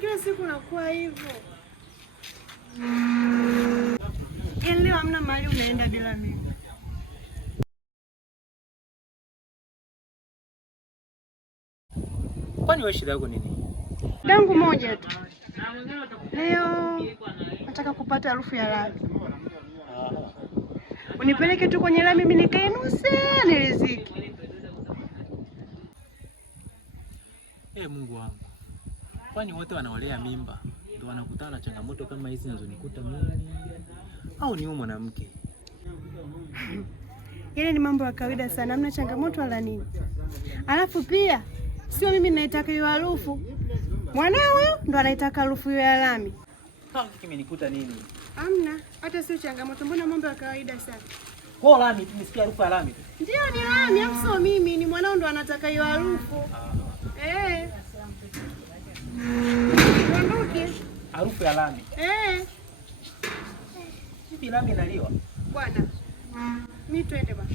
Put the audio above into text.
kila siku nakuwa hivyo? Yaani leo hamna mahali unaenda bila mimi. Kwani wewe shida yako nini? Dangu moja tu. Leo nataka kupata harufu ya lami. Unipeleke tu kwenye lami, mimi nikae nusu niriziki. Mungu wangu. Kwani wote wanaolea mimba ndio wanakutana na changamoto kama hizi zinazonikuta mimi? Au ni mwanamke? Yale ni mambo ya kawaida sana, hamna changamoto wala nini. Alafu pia sio mimi ninaitaka hiyo harufu. Mwanao huyo ndo anaitaka harufu hiyo ya lami. Kama kimenikuta nini? Hamna, hata sio changamoto, mbona mambo ya kawaida sana. Kwa lami tumesikia harufu ya lami. Ndio ni lami, hapo sio mimi, ni mwanao ndo anataka hiyo harufu. Ondoke. Harufu ya lami. Hivi lami inaliwa? Bwana. Mimi twende bwana.